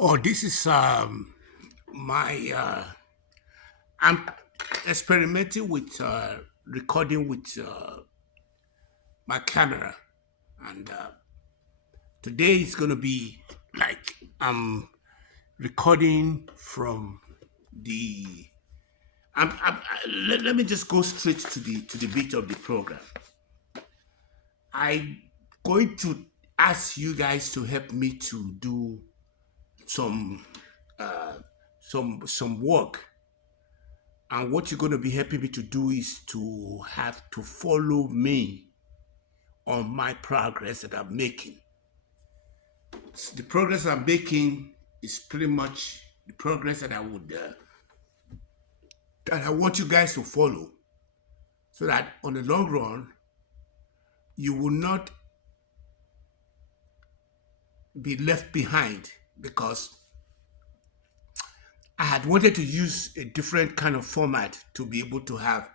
Oh, this is my. I'm experimenting with recording with my camera, and today is gonna be like I'm recording from the. Let me just go straight to the bit of the program. I'm going to ask you guys to help me to do some uh, some work. And what you're going to be helping me to do is to have to follow me on my progress that I'm making. The progress I'm making is pretty much the progress that I want you guys to follow, so that on the long run you will not be left behind. Because I had wanted to use a different kind of format to be able to have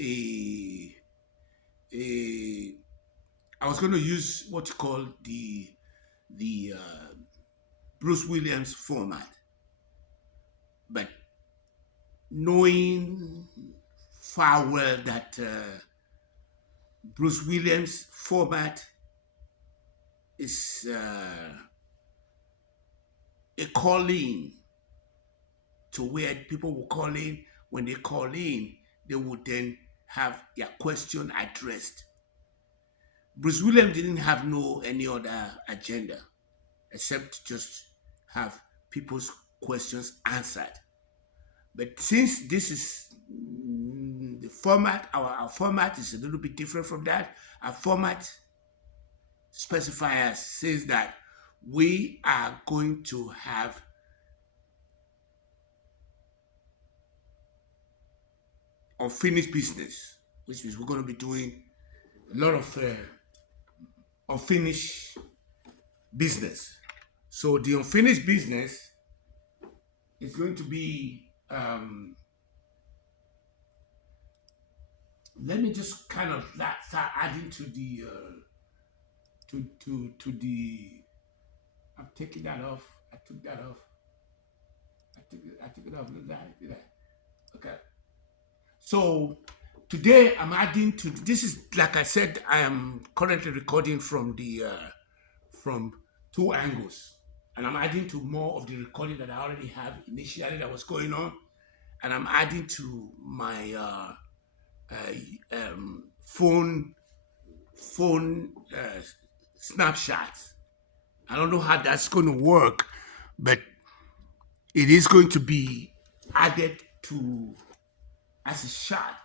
a a. I was going to use what you call the Bruce Williams format, but knowing far well that Bruce Williams format is a calling to where people will call in. When they call in, they would then have their question addressed. Bruce Williams didn't have no any other agenda except just have people's questions answered. But since this is the format, our format is a little bit different from that. Our format specifier says that we are going to have unfinished business, which means we're going to be doing a lot of unfinished business. So the unfinished business is going to be. Let me just kind of start adding to the to the. I'm taking that off. I took that off. I took it off. Did I? Okay. So today I'm adding to this is like I said, I am currently recording from the from two angles. And I'm adding to more of the recording that I already have initially that was going on. And I'm adding to my phone snapshots. I don't know how that's going to work, but it is going to be added to as a shot.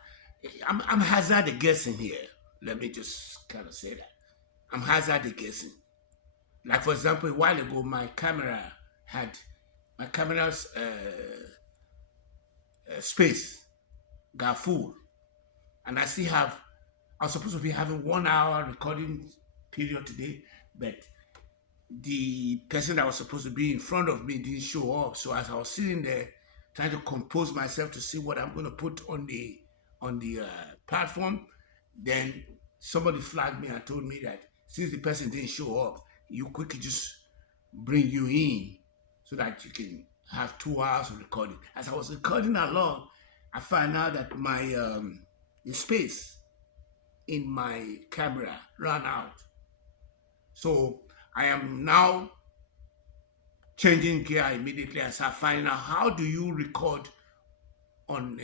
I'm hazard guessing here. Let me just kind of say that. I'm hazard guessing. Like for example, a while ago, had my camera's space got full, and I still have. I was supposed to be having 1 hour recording period today, but the person that was supposed to be in front of me didn't show up. So as I was sitting there trying to compose myself to see what I'm going to put on the platform, then somebody flagged me and told me that since the person didn't show up, you quickly just bring you in so that you can have 2 hours of recording. As I was recording along, I found out that my the space in my camera ran out. So I am now changing gear immediately as I find out how do you record on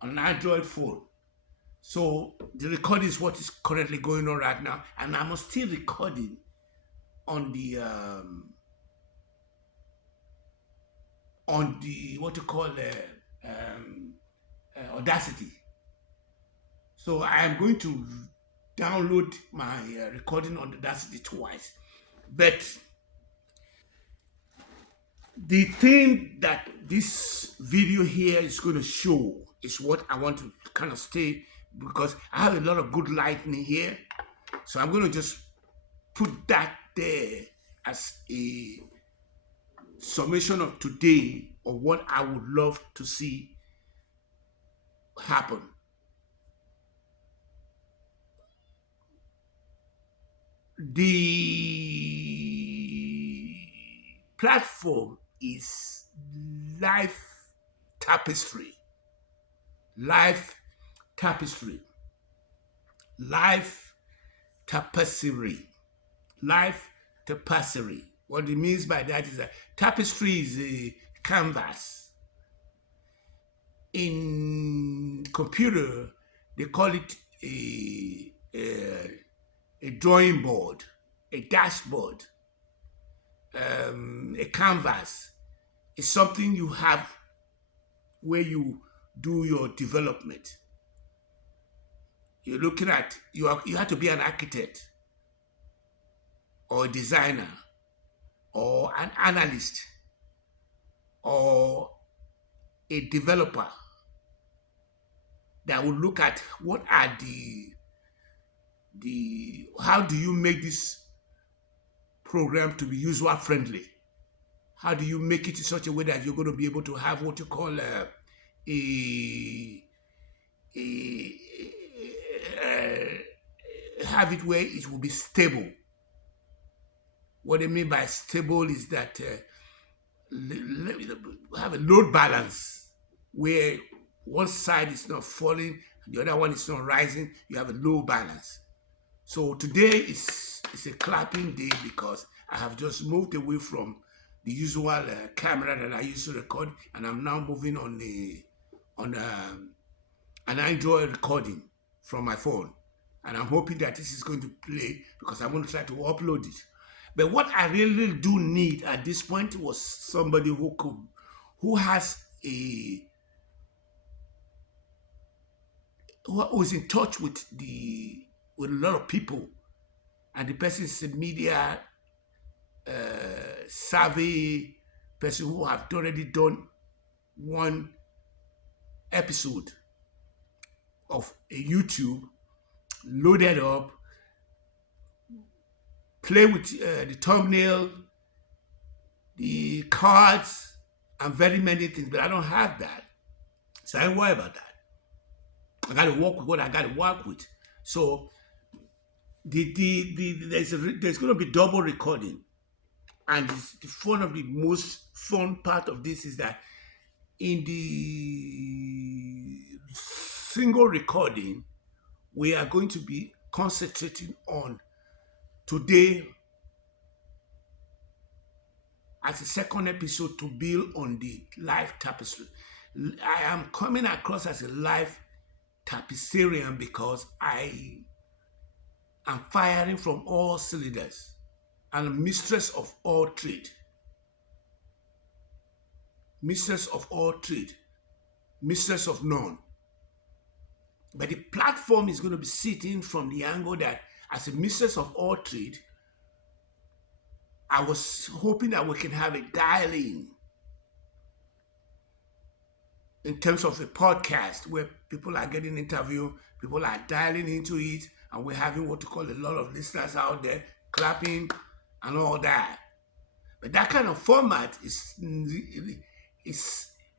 an Android phone. So the recording is what is currently going on right now, and I'm still recording on the what you call Audacity. So I am going to download my recording on Audacity twice. But the thing that this video here is going to show is what I want to kind of stay, because I have a lot of good lighting here. So I'm going to just put that there as a summation of today of what I would love to see happen. The platform is life tapestry, life tapestry, life tapestry, life tapestry. What it means by that is that tapestry is a canvas. In computer, they call it a drawing board, a dashboard, a canvas. It's something you have where you do your development. You're looking at you have to be an architect or a designer or an analyst or a developer that will look at what are the how do you make this program to be user friendly? How do you make it in such a way that you're going to be able to have what you call a, a, have it where it will be stable. What I mean by stable is that have a load balance where one side is not falling, the other one is not rising. You have a low balance. So today is a clapping day because I have just moved away from the usual camera that I used to record, and I'm now moving on an Android recording from my phone, and I'm hoping that this is going to play because I'm going to try to upload it. But what I really do need at this point was somebody who has who is in touch with with a lot of people, and the person is a media savvy person who have already done one episode of a YouTube, loaded up, play with the thumbnail, the cards, and very many things. But I don't have that, so I don't worry about that. I got to work with what I got to work with. So there's going to be double recording, and one of the most fun part of this is that in the single recording, we are going to be concentrating on today as a second episode to build on the life tapestry. I am coming across as a life tapestarian because I am firing from all cylinders and mistress of all trade. Mistress of all trade, mistress of none. But the platform is going to be sitting from the angle that as a mistress of all trade, I was hoping that we can have a dial-in in terms of a podcast where people are getting interviewed, people are dialing into it, and we're having what you call a lot of listeners out there clapping and all that. But that kind of format is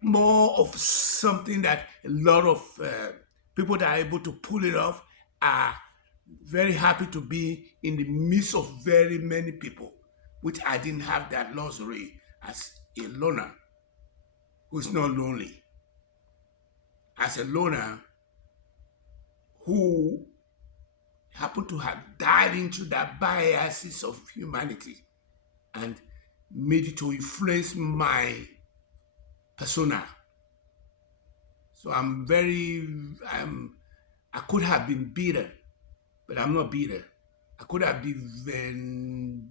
more of something that a lot of people that are able to pull it off are very happy to be in the midst of very many people, which I didn't have that luxury as a loner who's not lonely. As a loner who happened to have died into that biases of humanity and made it to influence my persona. So I could have been bitter, but I'm not bitter. I could have been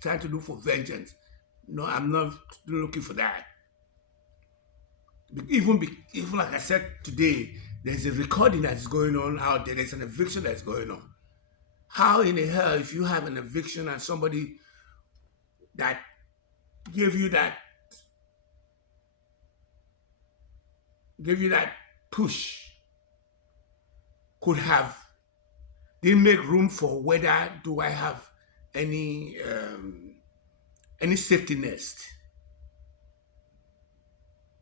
trying to look for vengeance. No, I'm not looking for that. Even like I said today, there's a recording that's going on out there. There's an eviction that's going on. How in the hell, if you have an eviction and somebody that gave you that push could have didn't make room for whether do I have any safety nest.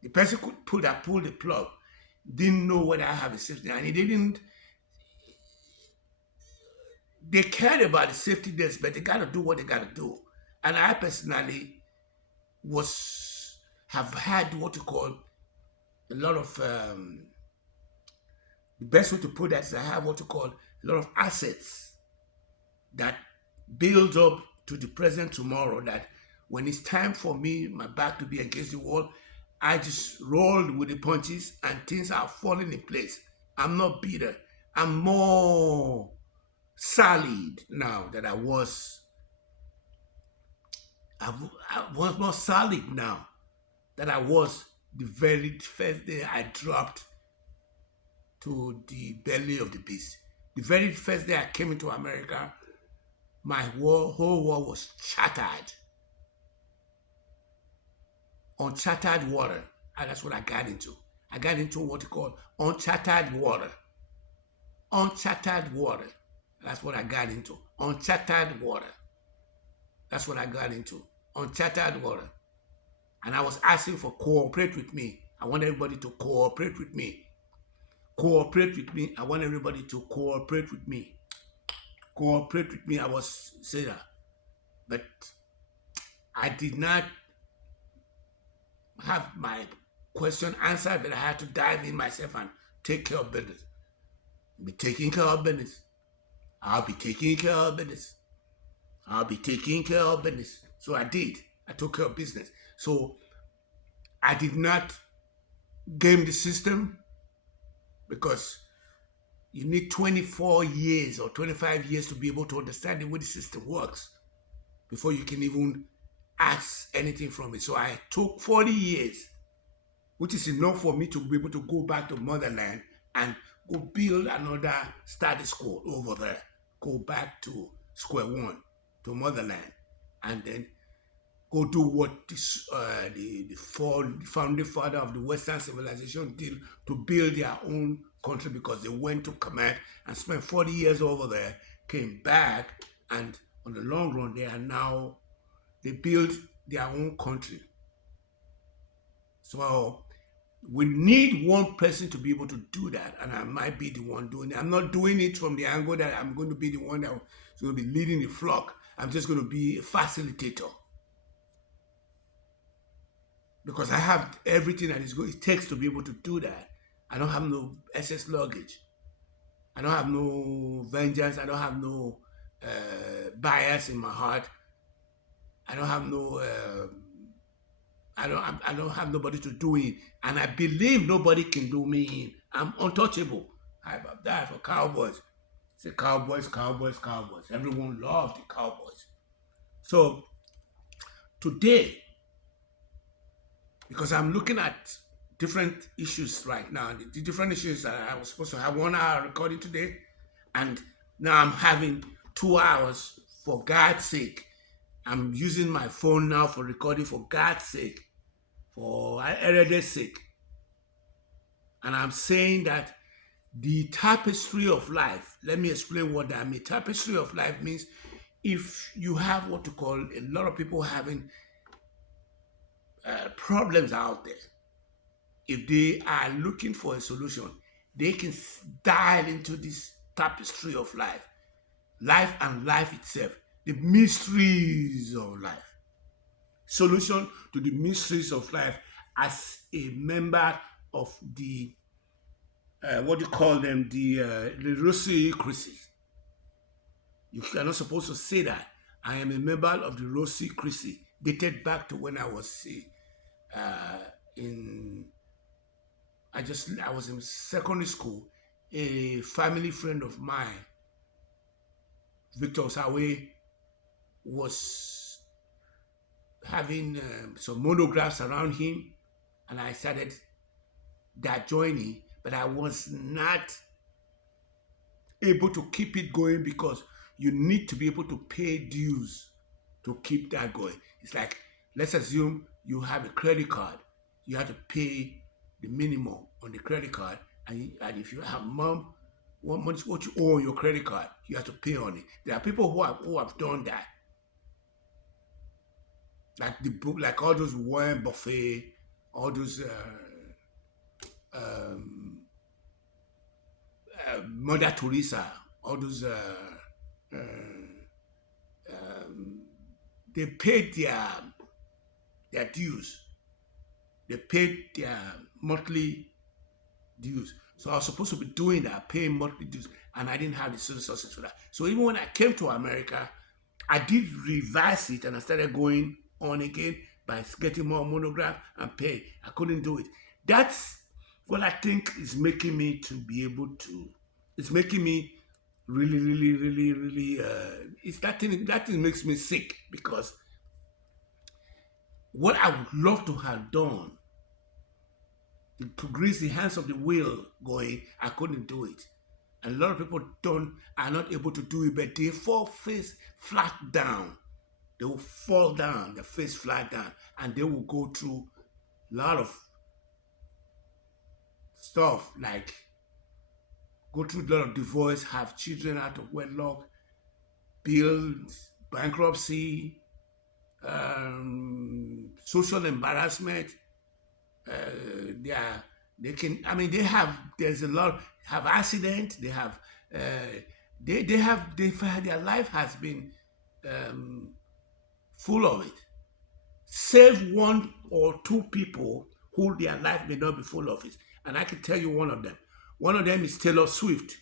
The person could pull the plug, didn't know whether I have a safety nest, and he didn't. They cared about the safety nest, but they gotta do what they gotta do. And I personally was have had what you call a lot of the best way to put that is I have what you call a lot of assets that build up to the present tomorrow, that when it's time for me, my back to be against the wall, I just roll with the punches and things are falling in place. I'm not bitter. I'm more solid now than I was more solid now than I was the very first day I dropped to the belly of the beast. The very first day I came into America, my whole world was shattered, uncharted water. And that's what I got into. I got into what you call uncharted water. Uncharted water. That's what I got into. Uncharted water. That's what I got into. Uncharted water. And I was asking for cooperate with me. I want everybody to cooperate with me. Cooperate with me. I want everybody to cooperate with me. Cooperate with me. I was saying that. But I did not have my question answered, but I had to dive in myself and take care of business. Be taking care of business. I'll be taking care of business. I'll be taking care of business. So I did. I took care of business. So I did not game the system because you need 24 years or 25 years to be able to understand the way the system works before you can even ask anything from it. So I took 40 years, which is enough for me to be able to go back to motherland and go build another study school over there. Go back to square one, to motherland, and then go do what the founding father of the Western civilization did to build their own country, because they went to command and spent 40 years over there, came back, and on the long run, they built their own country. So we need one person to be able to do that, and I might be the one doing it. I'm not doing it from the angle that I'm going to be the one that's going to be leading the flock. I'm just going to be a facilitator, because I have everything that it takes to be able to do that. I don't have no excess luggage. I don't have no vengeance. I don't have no bias in my heart. I don't have no. I don't have nobody to do it, and I believe nobody can do me in. I'm untouchable. I've died for Cowboys. Say Cowboys, Cowboys, Cowboys. Everyone loves the Cowboys. So today, because I'm looking at different issues right now, the different issues that I was supposed to have 1 hour recording today, and now I'm having 2 hours for God's sake. I'm using my phone now for recording for God's sake, for Erede's sake. And I'm saying that the tapestry of life, let me explain what that means. Tapestry of life means if you have what to call a lot of people having problems out there, if they are looking for a solution, they can dial into this tapestry of life and life itself, the mysteries of life. Solution to the mysteries of life as a member of the what do you call them, the Rossi Christie. You are not supposed to say that. I am a member of the Rossi Christie, dated back to when I was in I was in secondary school. A family friend of mine, Victor Sawe, was having some monographs around him, and I started that journey, but I was not able to keep it going because you need to be able to pay dues to keep that going. It's like, let's assume you have a credit card, you have to pay the minimum on the credit card, and if you have what you owe on your credit card, you have to pay on it. There are people who have done that, like the book, like all those Warren Buffet, all those um, Mother Teresa, all those uh, um, they paid their dues. They paid their monthly dues. So I was supposed to be doing that, paying monthly dues, and I didn't have the resources for that. So even when I came to America, I did reverse it and I started going on again by getting more monograph and pay. I couldn't do it. That's what I think is making me to be able to. It's making me really, really, really, really. It's that thing makes me sick because what I would love to have done to grease the hands of the wheel going, I couldn't do it. And a lot of people don't are not able to do it, but they fall face flat down. They will fall down, their face flat down, and they will go through a lot of stuff like go through a lot of divorce, have children out of wedlock, bills, bankruptcy, social embarrassment. They are they can I mean they have there's a lot have accident they have uh, they've had their life has been um, full of it. Save one or two people who their life may not be full of it, and I can tell you one of them. One of them is Taylor Swift.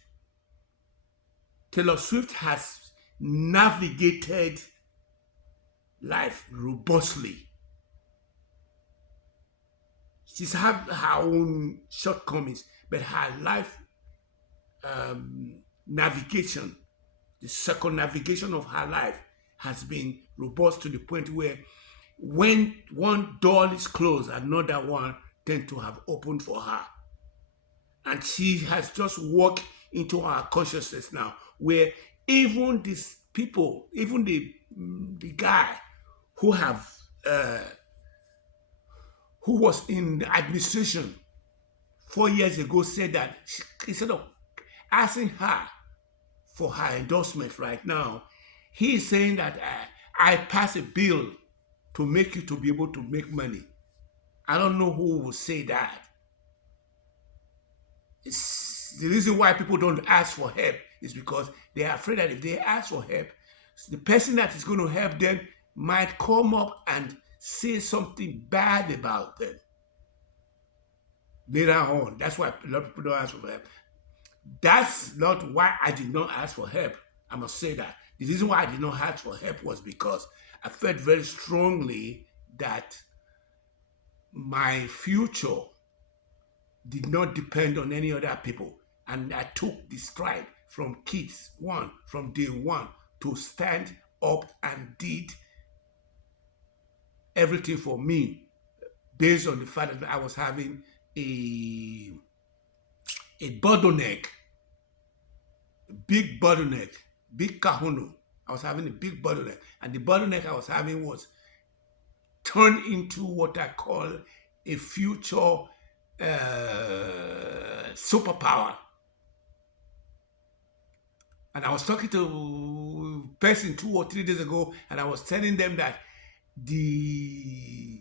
Taylor Swift has navigated life robustly. She's had her own shortcomings, but her life navigation, the circumnavigation of her life, has been robust to the point where when one door is closed, another one tends to have opened for her. And she has just walked into our consciousness now, where even these people, even the guy who have who was in the administration 4 years ago said that instead of asking her for her endorsement right now, he is saying that I pass a bill to make you to be able to make money. I don't know who will say that. It's the reason why people don't ask for help is because they are afraid that if they ask for help, the person that is going to help them might come up and say something bad about them later on. That's why a lot of people don't ask for help. That's not why I did not ask for help. I must say that. The reason why I did not ask for help was because I felt very strongly that my future did not depend on any other people. And I took the stride from kids one, from day one, to stand up and did everything for me based on the fact that I was having a bottleneck, a big bottleneck, big kahuna. I was having a big bottleneck. And the bottleneck I was having was turned into what I call a future superpower. And I was talking to a person 2 or 3 days ago, and I was telling them that the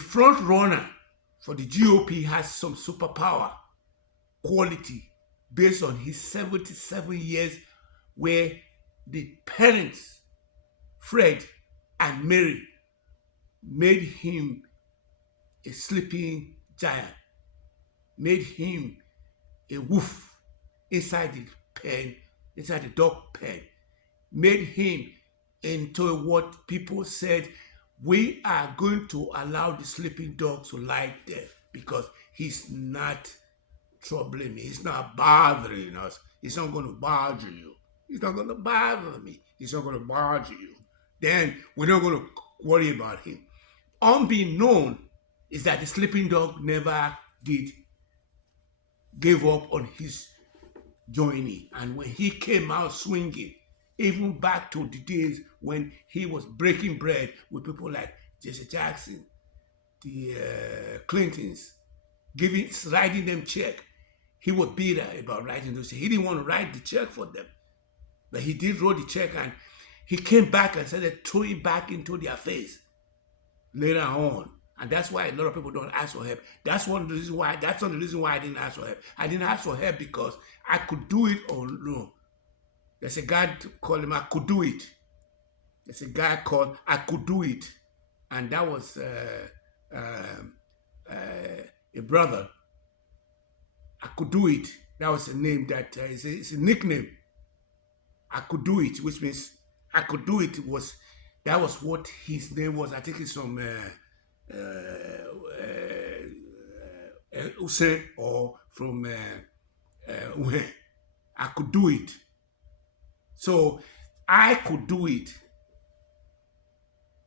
front runner for the GOP has some superpower quality based on his 77 years, where the parents, Fred and Mary, made him a sleeping giant, made him a wolf inside the pen, inside the dog pen, made him into what people said, we are going to allow the sleeping dog to lie there because he's not troubling me. He's not bothering us. He's not going to bother you. He's not going to bother me. He's not going to bother you. Then we're not going to worry about him. Unbeknown is that the sleeping dog never did give up on his journey. And when he came out swinging, even back to the days when he was breaking bread with people like Jesse Jackson, the Clintons, writing them check. He was bitter about writing those checks. He didn't want to write the check for them, but he did write the check, and he came back and started throwing back into their face later on. And that's why a lot of people don't ask for help. That's one of the reasons why. That's not the reason why I didn't ask for help. I didn't ask for help because I could do it or no. There's a guy called him I could do it. There's a guy called I could do it. and that was a brother. I could do it. That was a name that it's a nickname. I could do it, which means I could do it was that was what his name was. I think it's from Use or from where I could do it. So I could do it.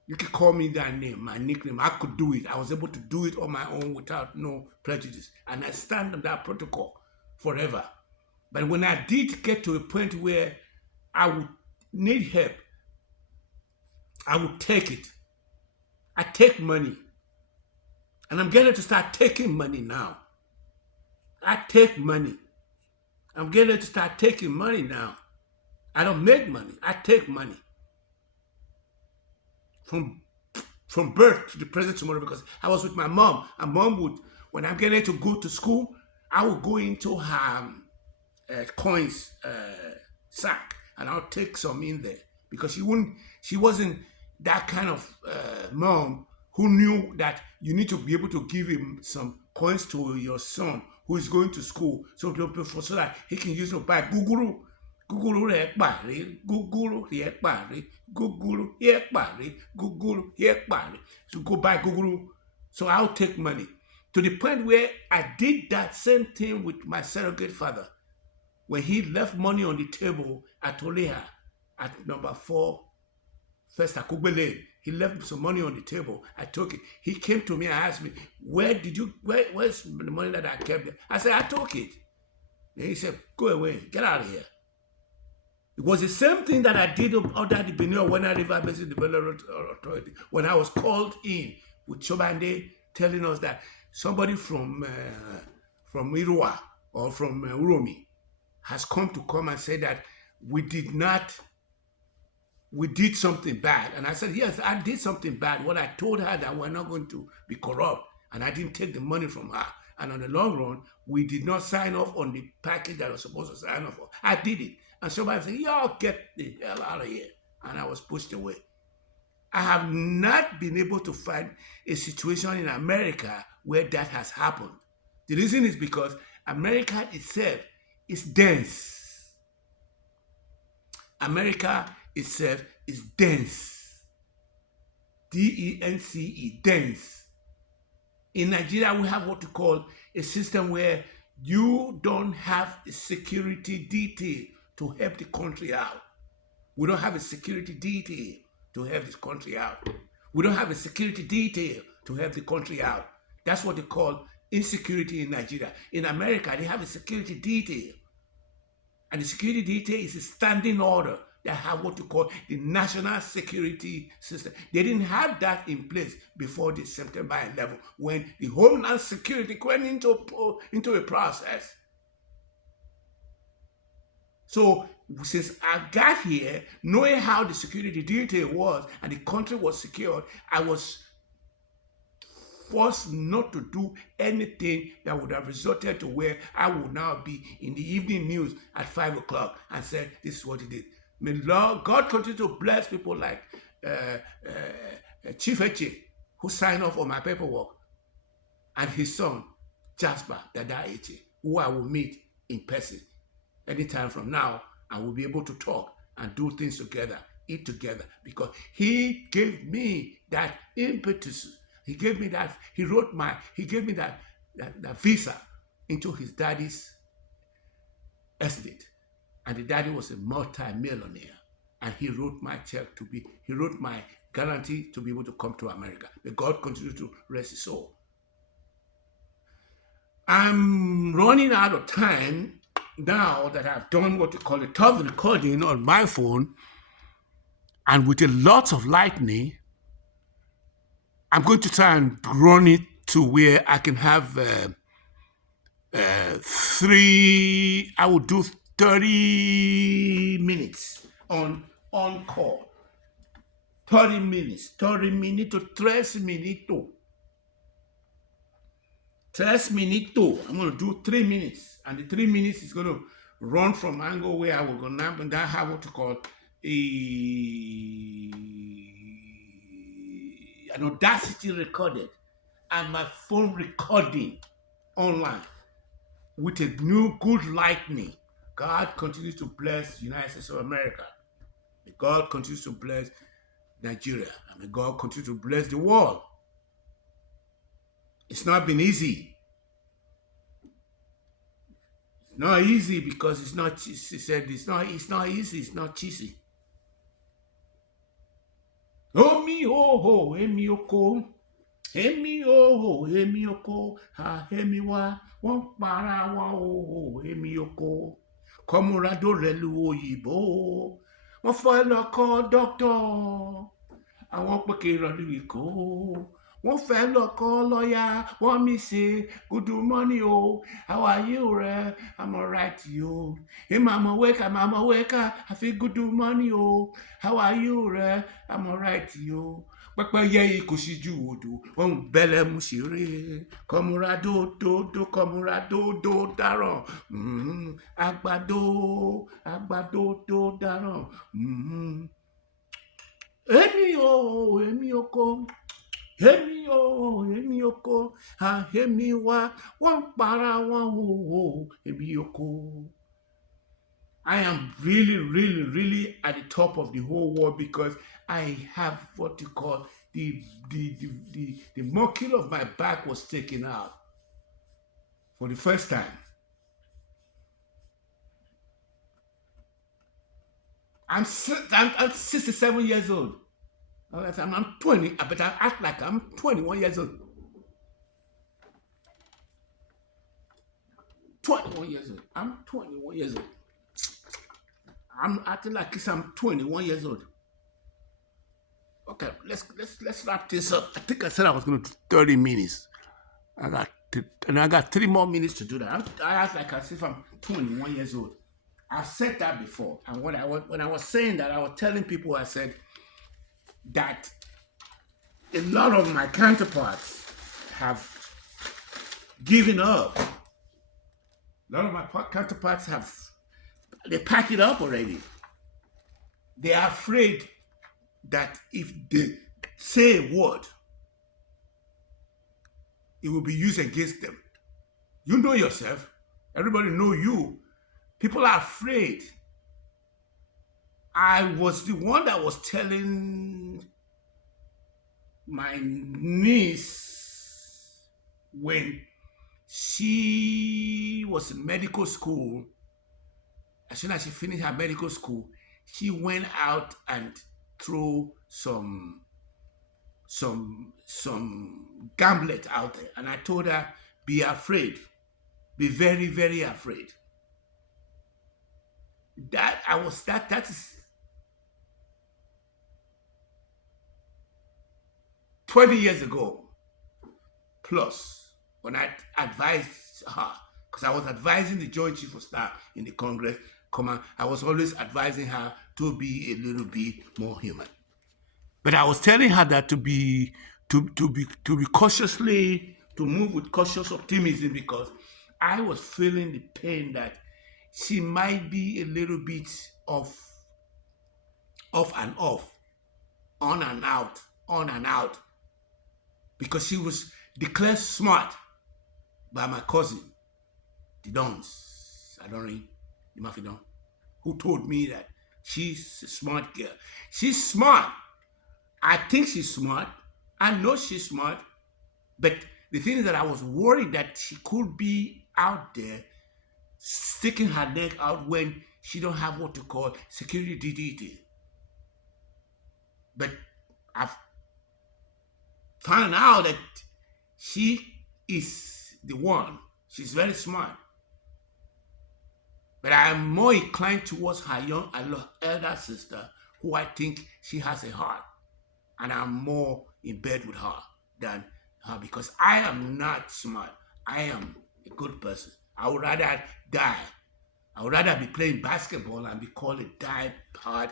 You can call me that name, my nickname. I could do it. I was able to do it on my own without no prejudice. And I stand on that protocol forever. But when I did get to a point where I would need help, I would take it. I take money. And I'm getting to start taking money now. I take money. I'm getting to start taking money now. I don't make money. I take money. From birth to the present tomorrow, because I was with my mom. And mom would, when I'm getting to go to school, I would go into her coins sack and I'll take some in there, because she wasn't that kind of mom who knew that you need to be able to give him some coins to your son who is going to school, so that he can use to buy guguru. Guguru here pari, guguru here pari, guguru here pari, guguru here pari. So go buy guguru. So I'll take money. To the point where I did that same thing with my surrogate father. When he left money on the table at Oleha at number 4, First Akugbe Lane, he left some money on the table. I took it. He came to me and asked me, where's the money that I kept there? I said, I took it. And he said, go away, get out of here. It was the same thing that I did under the Benue Wena River Basin Development Authority when I was called in with Chobande telling us that somebody from Irua or from Uromi has come and said that we did something bad. And I said, yes, I did something bad. When I told her that we're not going to be corrupt, and I didn't take the money from her. And on the long run, we did not sign off on the package that I was supposed to sign off on. I did it. And somebody said, y'all get the hell out of here. And I was pushed away. I have not been able to find a situation in America where that has happened. The reason is because America itself is dense. America itself is dense. D-E-N-C-E, dense. In Nigeria, we have what we call a system where you don't have a security detail to help the country out. We don't have a security detail to help this country out. We don't have a security detail to help the country out. That's what they call insecurity in Nigeria. In America, they have a security detail. And the security detail is a standing order that have what you call the national security system. They didn't have that in place before the September 11, when the Homeland Security went into a process. So since I got here, knowing how the security detail was and the country was secured, I was forced not to do anything that would have resulted to where I would now be in the evening news at 5 o'clock and said, this is what he did. May Lord God continue to bless people like Chief Eche, who signed off on my paperwork, and his son, Jasper Dada Eche, who I will meet in person. Anytime from now, I will be able to talk and do things together, eat together, because he gave me that impetus. He gave me that, he gave me that visa into his daddy's estate. And the daddy was a multi-millionaire. And he wrote my guarantee to be able to come to America. May God continue to rest his soul. I'm running out of time now that I've done what you call a top recording on my phone, and with a lot of lightning, I'm going to try and run it to where I can have I will do 30 minutes on call. 30 minutes to 3 minutos. 3 minutos. I'm going to do 3 minutes. And the 3 minutes is going to run from angle where I will go now, and that have what you call an Audacity recorded and my phone recording online with a new good lightning. God continues to bless the United States of America. May God continues to bless Nigeria. And may God continue to bless the world. It's not been easy. It's not easy because it's not. She said it's not. It's not easy. It's not cheesy. Omi oho emi oko, emi oho emi oko, ha emi wa wọ́n para wa oho emi oko. Kọ́múradó rẹ̀ lu òyìnbó. Wọ́n fẹ́ lọ kọ́ dọ́kítọ̀. Àwọn pèkè ìrọ̀lú ìkó. Wọ́n fẹ́ lọ kọ́ lọ́ọ̀yà. Wọ́n mi ṣe good morning o. How are you rẹ̀? I'm alright yo. I'm awake. I feel good morning o. How are you rẹ̀? I'm alright yo. Pẹ́pẹ́yẹ kò sí ju odò. Wọ́n ń bẹ́lẹ̀ mú ṣeré. Kọ́múradó dòdò kọ́múradó dò dáràn. Àgbàdo tó dáràn. Èmi oko. Èmi oko. Èmi wá. Wọ́n para wọn o. Èmi oko. I am really, really, really at the top of the whole world because I have what you call the muscle of my back was taken out for the first time. I'm 67 years old. I'm 20, but I act like I'm 21 years old. 21 years old. I'm 21 years old. I'm acting like I'm 21 years old. Okay, let's wrap this up. I think I said I was going to do 30 minutes. I got 3 more minutes to do that. I act like as if I'm 21 years old. I've said that before, and when I was saying that, I was telling people, I said that a lot of my counterparts have given up. A lot of my counterparts they pack it up already. They are afraid that if they say a word, it will be used against them. You know yourself. Everybody know you. People are afraid. I was the one that was telling my niece when she was in medical school. As soon as she finished her medical school, she went out and threw some gamblet out there. And I told her, be afraid. Be very, very afraid. That is 20 years ago plus when I advised her, because I was advising the Joint Chief of Staff in the Congress. I was always advising her to be a little bit more human. But I was telling her that to be cautiously, to move with cautious optimism, because I was feeling the pain that she might be a little bit off and off, on and out, because she was declared smart by my cousin, the Dons, the Mafidon, who told me that she's a smart girl. She's smart. I think she's smart. I know she's smart. But the thing is that I was worried that she could be out there sticking her neck out when she don't have what to call security duty. But I've found out that she is the one. She's very smart. But I am more inclined towards her elder sister, who I think she has a heart. And I'm more in bed with her than her, because I am not smart. I am a good person. I would rather die. I would rather be playing basketball and be called a die-hard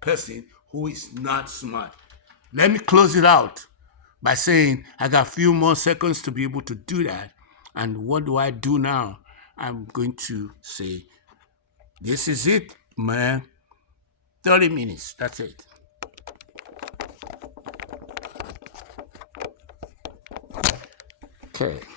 person who is not smart. Let me close it out by saying I got a few more seconds to be able to do that. And what do I do now? I'm going to say, this is it, man. 30 minutes. That's it. Okay.